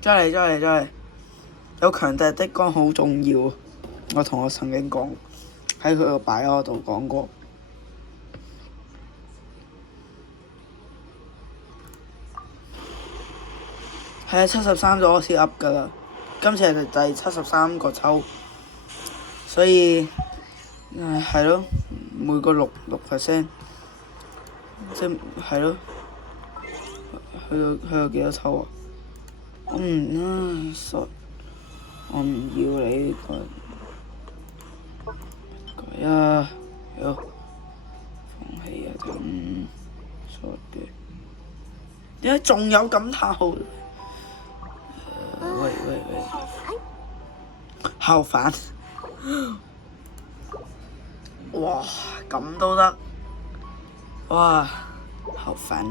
再嚟！有強大的肝好重要，我同學曾經講喺佢個擺嗰度講過。係啊，73咗我先 up 㗎啦，今次係第73個抽，所以係咯，每個6%，即係咯，去到幾多抽啊？我唔要你呢個啊！放棄啊！傻嘅，點解仲有感嘆？喂，後反，哇咁都得，哇後反。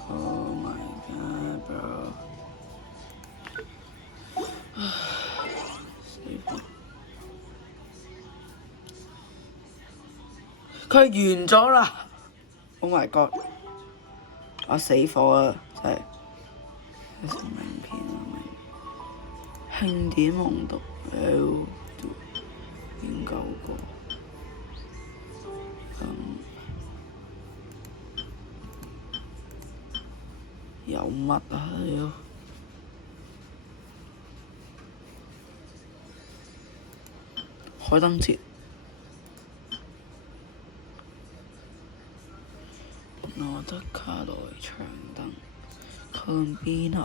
Oh my god, bro. 佢完咗啦 ！Oh my god， 我死火啊！真係。名片啊，慶典蒙讀研究過。有乜啊？海燈節，羅德卡萊長燈，哥倫比亞。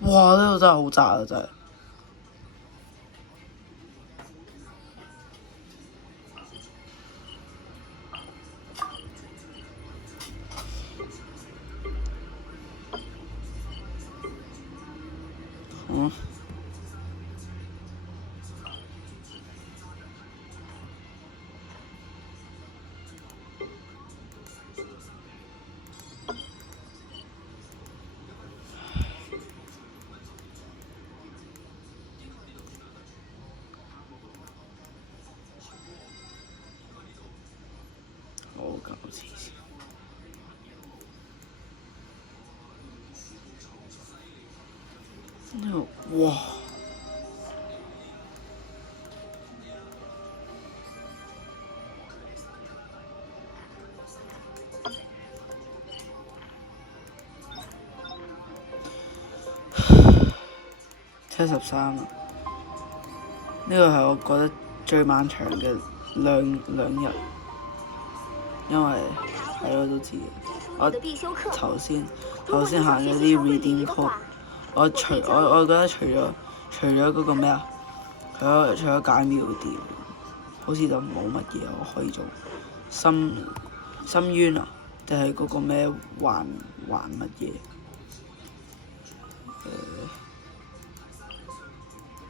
哇！呢度真係好窄啊，真係。哇！73啊！呢個係我覺得最漫長嘅兩日，因為係咯都知，我頭先行咗啲 reading code，我覺得除咗嗰個咩啊，除咗解妙調，好似就冇乜嘢我可以做。深淵啊，定係嗰個咩還乜嘢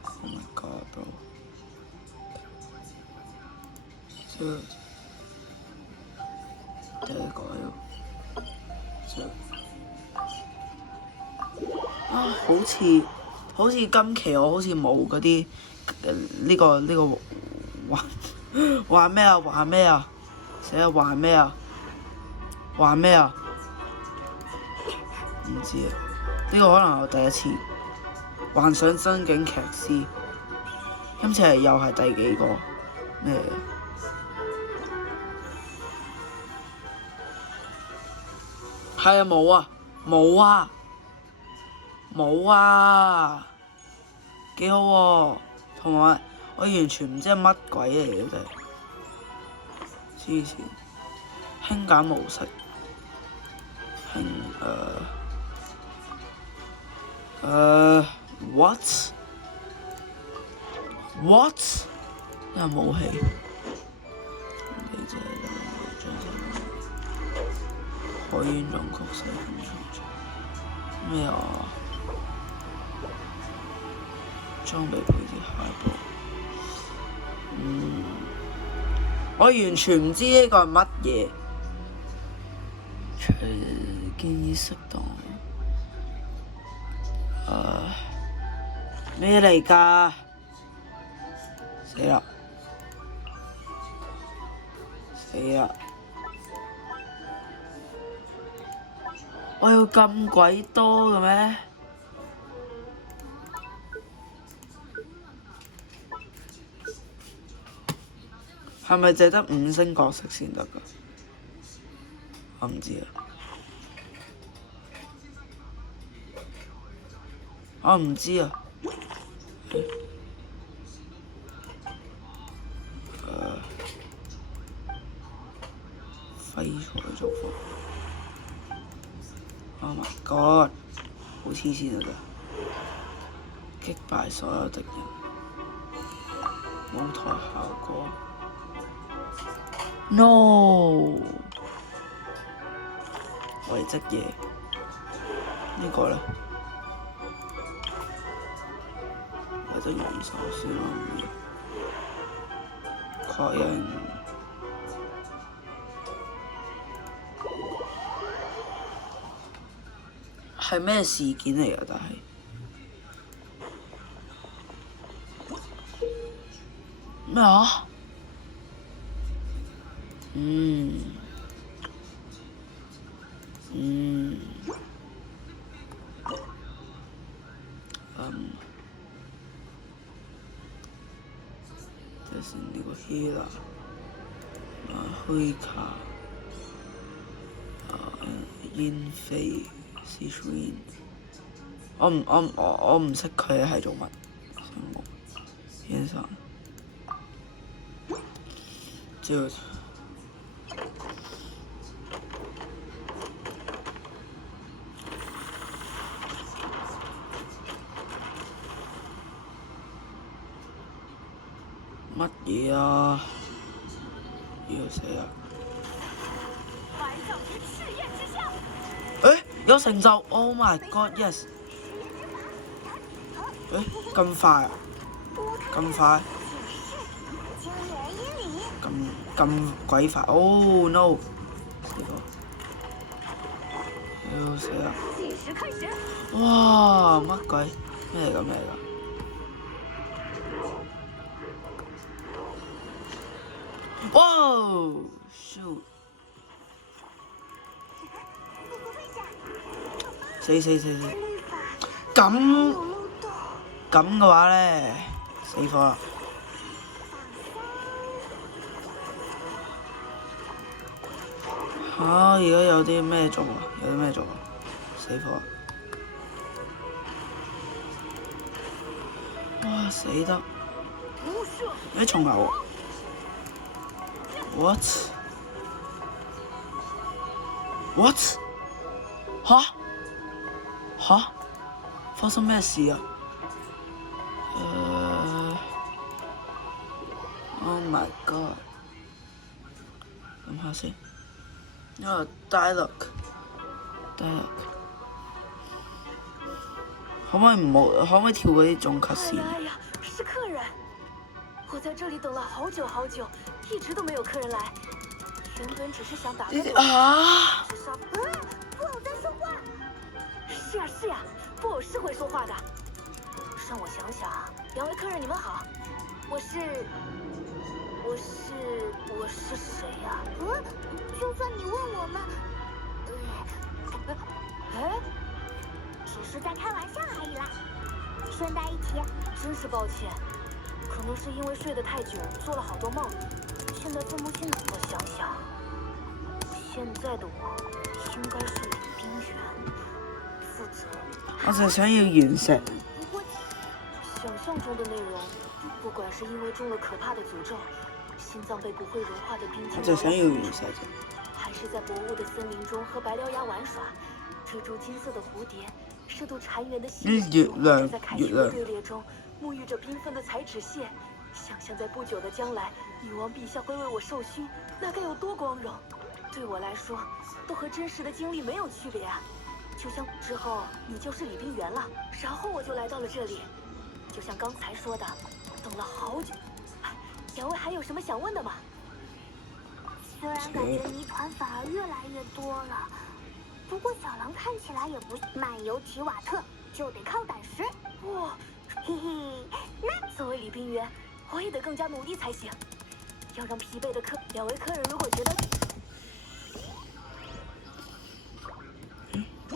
？Oh my god, bro！ 第一個好似今期我好似冇嗰啲呢個還咩啊？寫啊還咩啊？唔知啊，呢個可能我第一次幻想真景劇師，今次又係第幾個咩？係啊，冇啊，幾好喎！同埋我完全唔知係乜鬼嚟嘅真係，黐線，輕減模式，what？ 有武器？海燕總角色咩啊？裝備配置下一步。我完全唔知呢個係乜嘢。建議適當。咩嚟㗎？死啦！死啦！我要咁鬼多嘅咩？係咪淨得5星角色先得㗎？我唔知啊。我唔知啊。廢材祝福。Oh my god！ 好黐線啊！擊敗所有敵人。舞台效果。No！ 遺跡嘢。呢個咧？遺跡元首先啦，確認。係咩事件嚟㗎？但係咩啊？這是呢個希臘虛卡煙飛。我唔識佢係做乜，先生。就乜嘢啊？要死啊！有成就 ！Oh my god！Yes！ 咁快啊！咁快！咁鬼快 ！Oh no！ 死啦！哇！乜鬼？咩嚟㗎？咩嚟㗎？哇 ！Shoot！ 死！咁嘅話咧，死火啦！而家有啲咩做啊？死火！哇！死得！啲蟲牛 ？What？ 吓？發生咩事啊？Oh my god！ 諗下先。dialogue， 可唔可以跳嗰啲中級線？是客人，我在这里等了好久，一直都没有客人来。原本只是想打个盹。啊！布偶在说话。是呀，布偶是会说话的。让我想想，两位客人，你们好，我是谁呀？就算你问我们，只是在开玩笑而已啦。顺带一提，真是抱歉，可能是因为睡得太久，做了好多梦，现在分不清。我想想，现在的我应该是领兵员，负责。我就想要原石。想象中的内容，不管是因为中了可怕的诅咒，心脏被不会融化的冰晶，我就想要原石。还是在薄雾的森林中和白獠牙玩耍，追逐金色的蝴蝶，摄渡潺湲的溪流，或者在凯旋的队列中沐浴着缤纷的彩纸屑。想象在不久的将来，女王陛下会为我受勋，那该有多光荣！对我来说，都和真实的经历没有区别啊。就像之后你就是礼宾员了，然后我就来到了这里。就像刚才说的，等了好久。两位还有什么想问的吗？虽然感觉谜团反而越来越多了，不过小狼看起来也不漫游提瓦特，就得靠胆识。哇，嘿嘿，那作为礼宾员，我也得更加努力才行。要让疲惫的两位客人如果觉得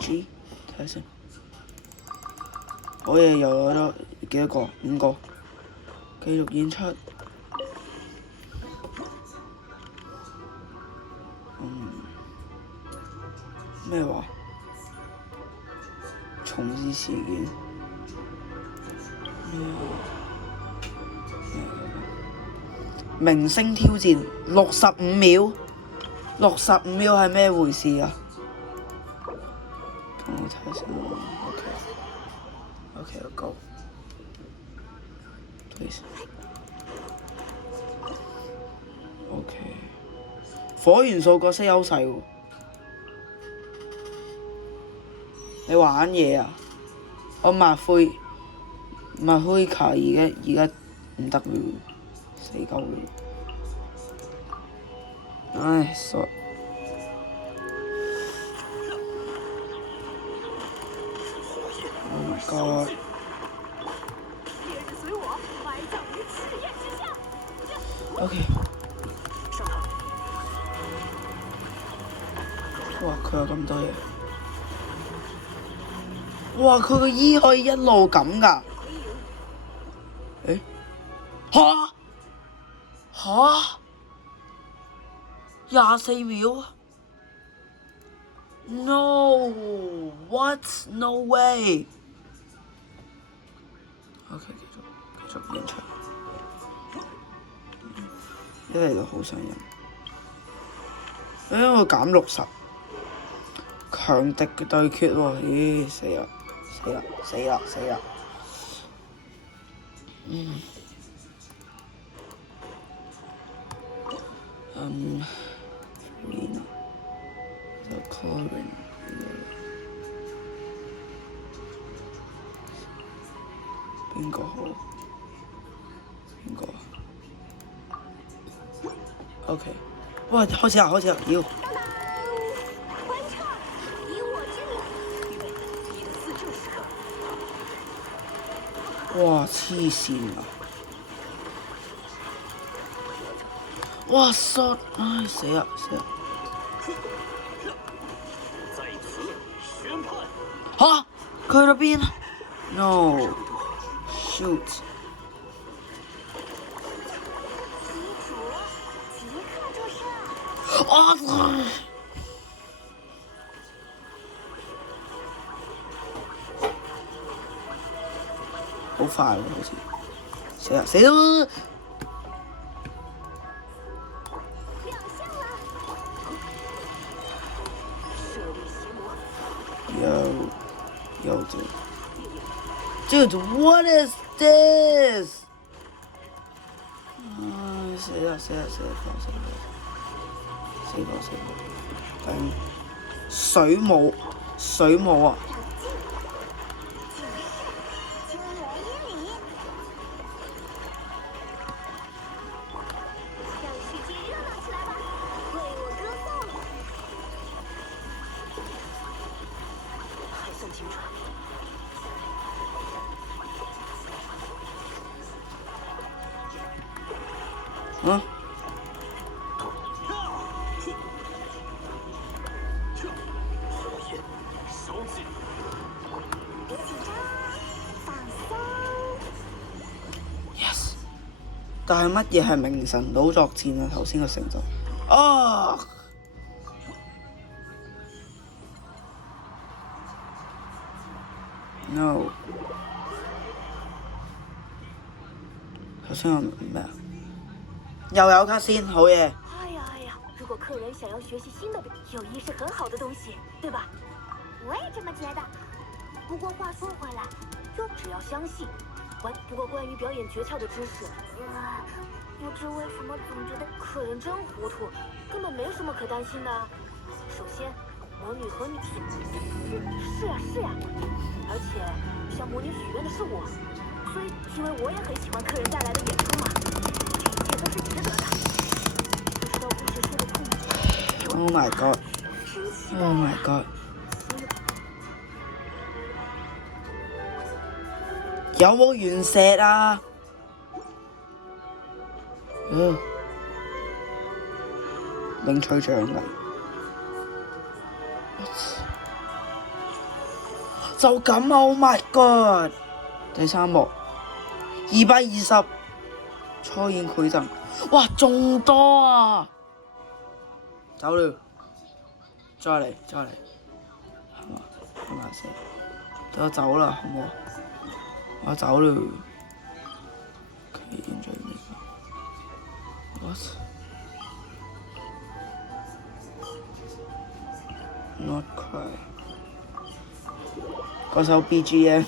G 睇下先，好嘢，又有咗幾多個？5個，繼續演出。咩話？重置事件。明星挑戰65秒，65秒係咩回事啊？咁我睇下先。OK， go。Please。OK。火元素角色優勢喎。你玩嘢啊！我抹灰卡而家唔得了，死鳩了！唉，sorry。Oh my god！ OK。哇！佢有咁多嘢。哇！佢個衣可以一路咁㗎？誒？嚇！24秒 ？No! What? No way! OK， 繼續演出。一嚟就好上癮。我減60。強敵嘅對決喎，咦死啦！The Corin 邊個好？OK， 哇！開始啦！妖！哇！黐線啊！哇！shot！ 唉死啦！嚇！佢去咗邊啊 ？No！ Shoot！ 啊！好快喎，好似死啦！Dude, what is this？ 唉，死啦！頂！水母啊！啊！Yes， 但係乜嘢係明神島作戰啊？頭先個成就啊！No， 頭先我咩啊？又有卡先，好嘢！哎呀，如果客人想要学习新的，友谊是很好的东西，对吧？我也这么觉得。不过话说回来，只要相信。不过关于表演诀窍的知识，不知为什么总觉得客人真糊涂，根本没什么可担心的。首先，魔女和你是呀，而且向魔女许愿的是我，所以因为我也很喜欢客人带来的演出嘛，这一切都是值得的。不知道故事说的痛不痛？ Oh my god！ 真期待 Oh my god！ 有冇原石啊？領取獎勵。就咁 ，Oh my god！ 第3幕220初演饋贈，哇，仲多啊！走了，再嚟，係嘛？係咪先？等我走啦，好唔好？我走了。佢現在呢個 What？ Not cry。嗰首 BGM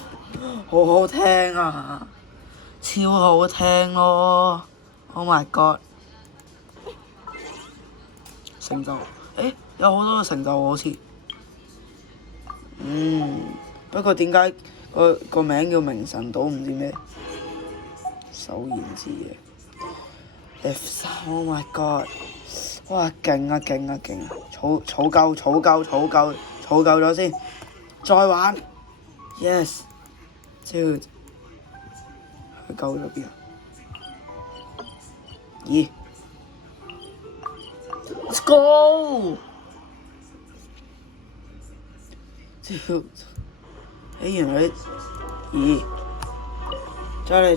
好好聽啊，超好聽咯 ！Oh my god！ 成就，有好多個成就喎，好似。不過點解個名叫明神島唔知咩？手言之嘢。F3 ，Oh my god！ 哇，勁啊！儲夠咗先，再玩。Yes， dude， 佢救咗邊啊？Let's go！ dude， 原來再嚟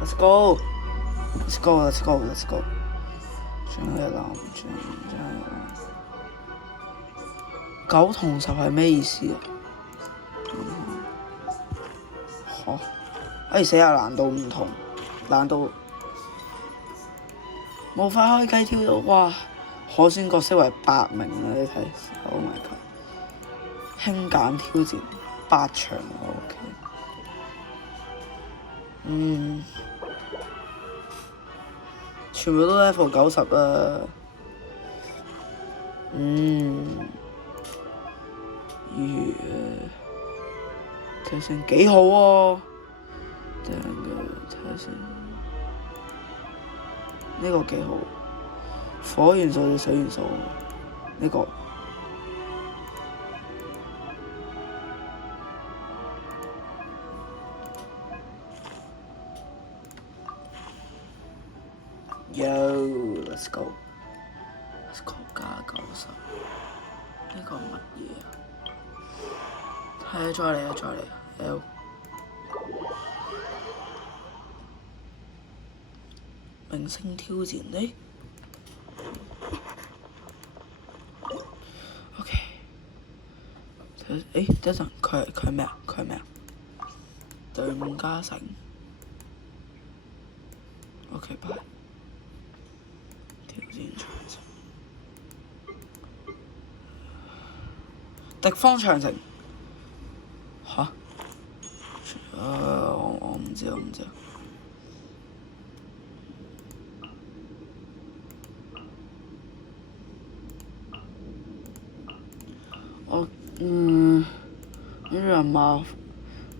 ，Let's go！Let's go！ 將一籃，9同10係咩意思啊？死下難度唔同，難度冇法開計跳到，哇！可選角色為8名啊！你睇 ，Oh my god！ 輕減挑戰8場，OK。全部都 level 90啊！睇先幾好喎！睇先，呢個幾好，火元素定水元素？呢個。Yo，let's go，加90。呢個乜嘢啊？係啊，再嚟啊！L。明星挑戰呢 ？OK。等陣，佢係咩啊？隊伍加成。OK， 拜。挑戰長城。敵方長城。吓？我唔知。跟住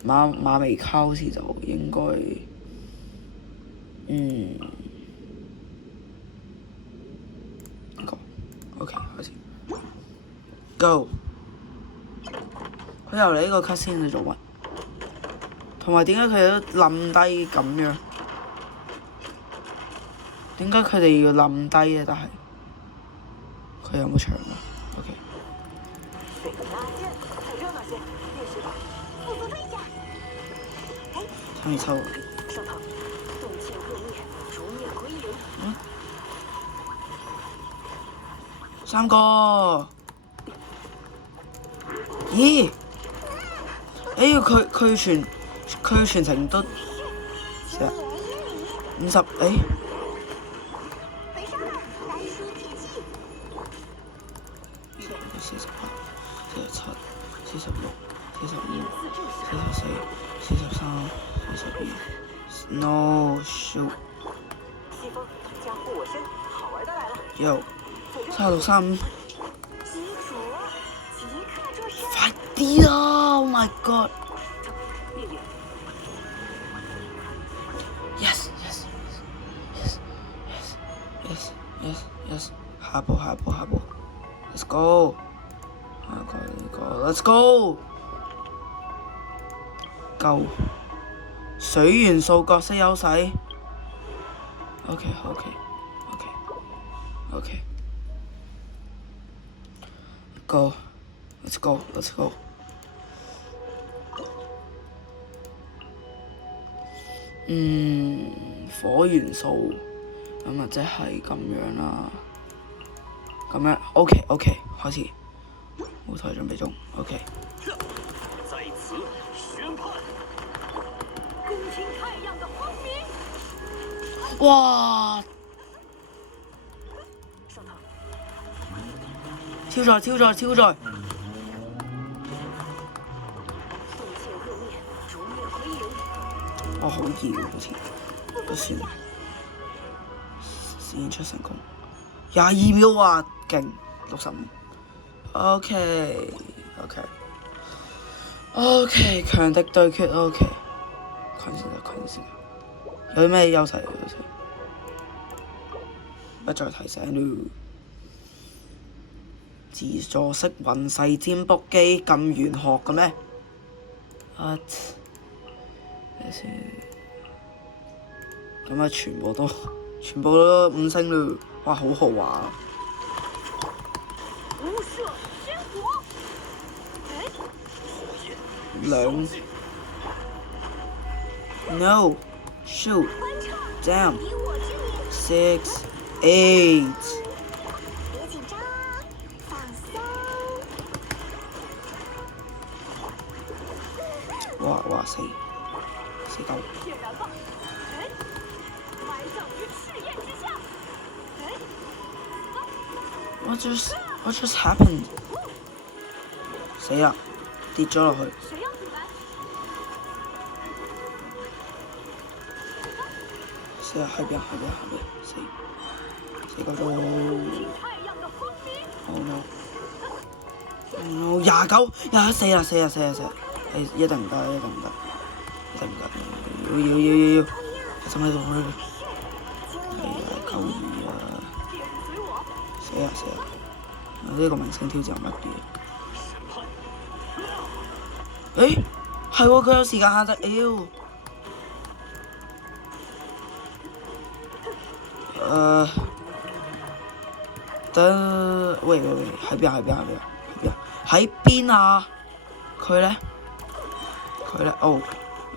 馬尾靠好似就應該呢個 OK 開始 Go。佢由嚟呢個 cut 先去做乜？同埋點解佢哋都冧低咁樣？點解佢哋要冧低咧？但係佢有冇場啊 ？OK。他没抽我。上头，动静各灭，逐灭归零。3個。咦？佢全程都50No shoot。西风加护我身，好玩的来了。Yo， 3635。快啲啦 ！Oh my god！下一步，Let's go， 下一個 ，Let's go， 夠，水元素角色優勢 ，OK，Go，Let's go，火元素咁啊，即係咁樣啦。咁樣 OK， 開始，舞台準備中 ，OK。在此宣判，恭听太阳的光明。哇！上头，超載！动切热面，逐面回流。我好易喎，好似都算。演出成功，22秒啊，勁65。OK，強敵對決 OK。困先，有啲咩優勢？不再提醒了。自助式運勢占卜機咁玄學嘅咩？What？ 睇先。咁啊，全部都5星嘞！哇，好豪華。无赦天火。兩 No shoot damn 6 8别紧张，放松。哇死夠。点燃吧！埋葬于赤焰之下。What just happened？ 死啦！跌咗落去。谁要阻拦？死啦！後邊，死夠咗。太阳的光明。Oh no！29，死啦！一定唔得，要，使咪度去？92啊！死啦！呢個明星挑戰有乜嘢？誒，係喎，佢有時間限制，等，喂，喺邊啊？佢咧？哦，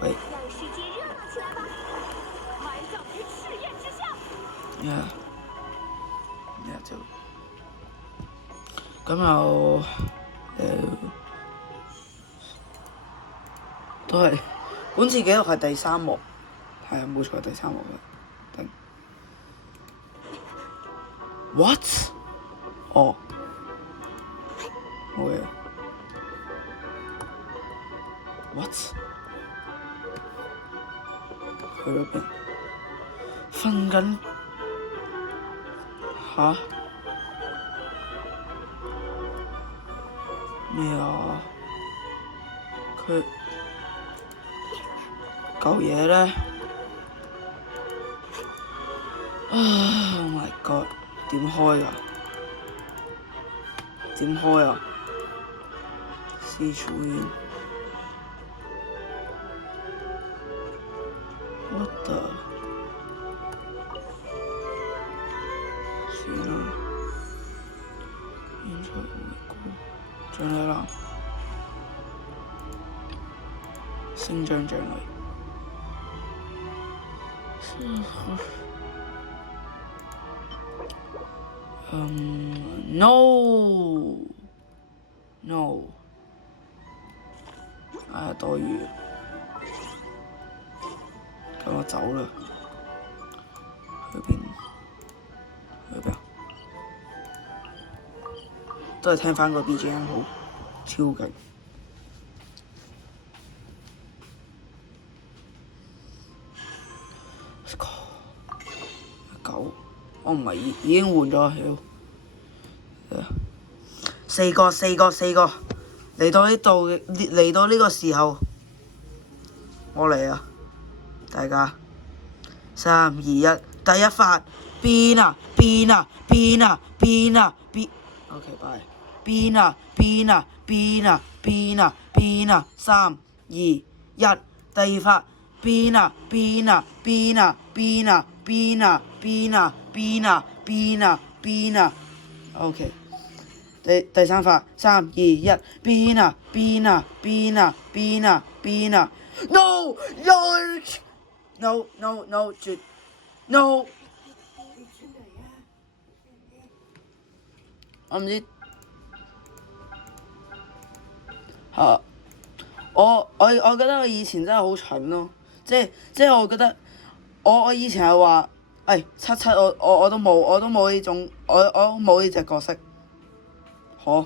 喂。让世界热闹起来吧！埋葬于赤焰之下。就咁又都係本次紀錄係第3幕，係啊，冇錯，第3幕啦。等 What？ 哦，冇嘢。What？ 去咗邊？瞓緊？吓？咩啊？佢嚿嘢咧？Oh my god！ 點開啊？See through What the？ 算啦，現在回顧，獎勵欄，星獎獎勵。No，多餘，咁我走啦，去邊？都係聽返個 BGM 好，超勁。9，我唔係已經換咗，4個，嚟到呢個時候，我嚟啊！大家，3、2、1，第一發邊啊！變啊變啊變啊變。OK， bye。變啊變啊變啊變啊變啊！3、2、1，第二發。變啊變啊變啊變啊變啊變啊變啊變啊變啊 OK， 第三發。3、2、1，變啊變啊變啊變啊變啊 No No No No 絕 No， 我唔知嚇。我覺得我以前真係好蠢咯，即係我覺得我以前係話，七我都冇呢種，我都冇呢隻角色，我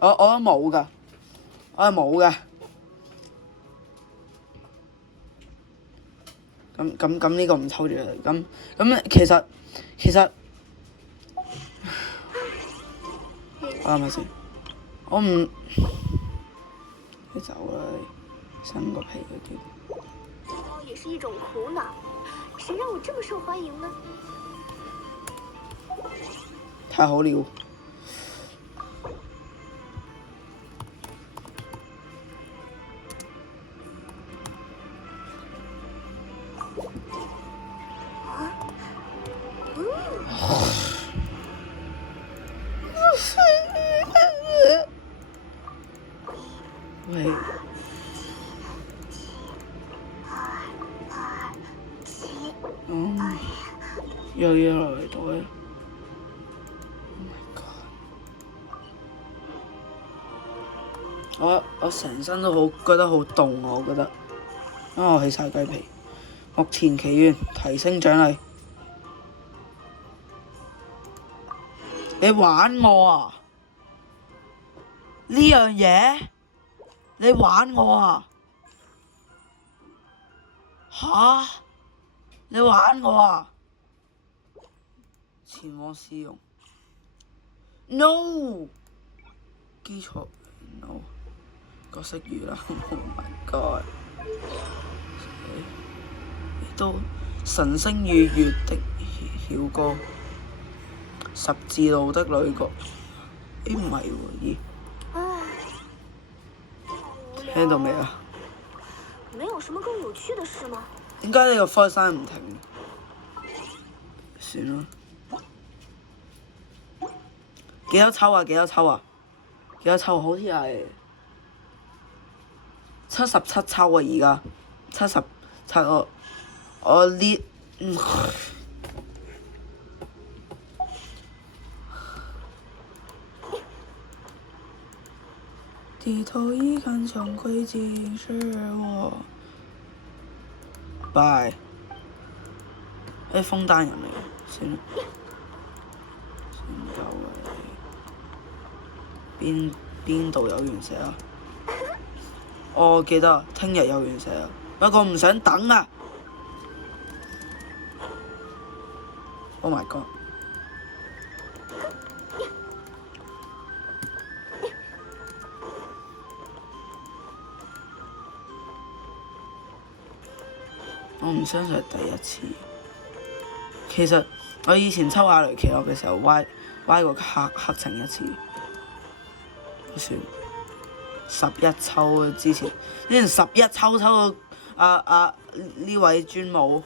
都冇噶，我係冇噶。咁呢個唔抽住啦。咁其實我諗下先，我唔。你走啦，生個屁嗰啲。也是一種苦惱，誰讓我這麼受歡迎呢？太好了。喂。有嘢落嚟袋。Oh my god！我成身都覺得好凍，我覺得，因為我起晒雞皮。目前祈願提升獎勵。你玩我啊？呢樣嘢？你玩我啊？吓？你玩我啊？前往試用 ，no， 基礎 no， 角色語啦 ，oh my god， 都神聲與月的曉歌，十字路的女角，唔係喎，聽到未啊？沒有什麼更有趣的事嗎？點解你個 voice 聲唔停？算啦。幾多抽啊？幾多抽啊？幾多抽？好似係77抽啊！而家77，我呢低頭一看將會竟是我。拜。封單人嚟嘅，算啦。先夠啦。邊度有原石啊？我記得聽日有原石啊，不過唔想等啊。Oh my god！ 我唔相信係第一次。其實我以前抽亞雷奇諾嘅時候歪過黑橙一次。算11抽啊！之前11抽到呢位專武，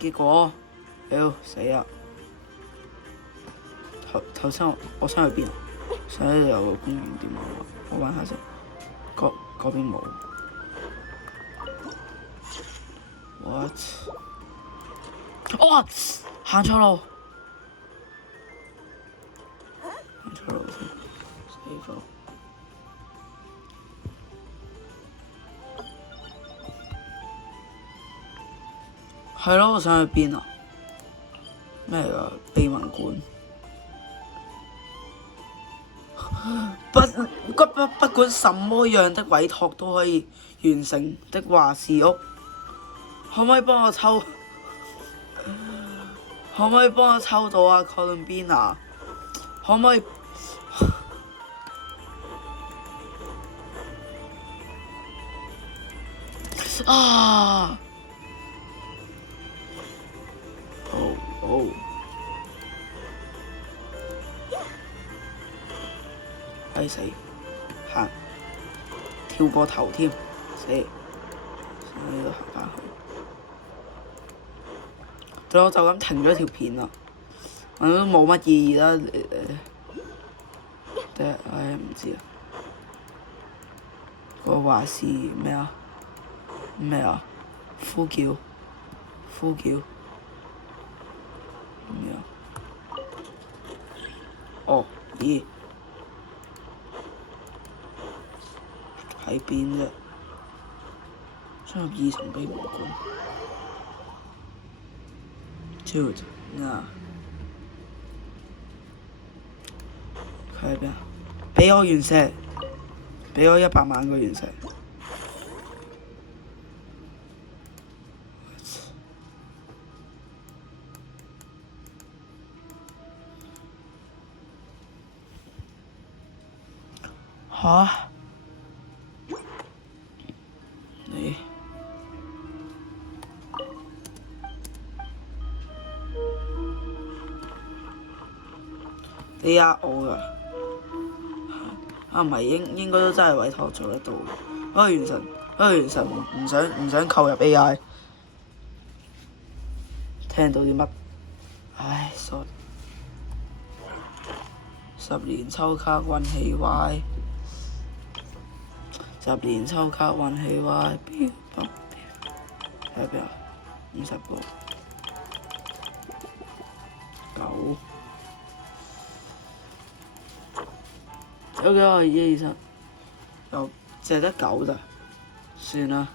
結果死啊！頭先我想去邊啊？想去有個公園點啊？我玩下先。嗰邊冇。What？ 哦！行錯路。行錯路先。死咗。係咯，我想去邊啊？咩嚟㗎？秘聞館。不管什麼樣的委託都可以完成的華氏屋，可唔可以幫我抽？可唔可以幫我抽到啊 Columbina？ 可唔可以？啊！好。好。唉死，行，跳過頭添，死，所以要行返去。對，我就咁停咗條片啦，我都冇乜意義啦，唉唔知啊。個話是咩啊？咩啊？呼叫咩啊？哦，咦？喺邊啫？進入2層秘密館。Dude，嗱，佢喺邊啊？俾我原石，俾我100萬個原石。嚇？你呃我㗎？唔係應該都真係委託做得到嘅。嗰個元神唔想購入 AI。聽到啲乜？唉，sorry。10年抽卡運氣壞，10年抽卡運氣壞，睇下邊啊？50個9。有幾個1、2、3，又淨係得9咋，算啦。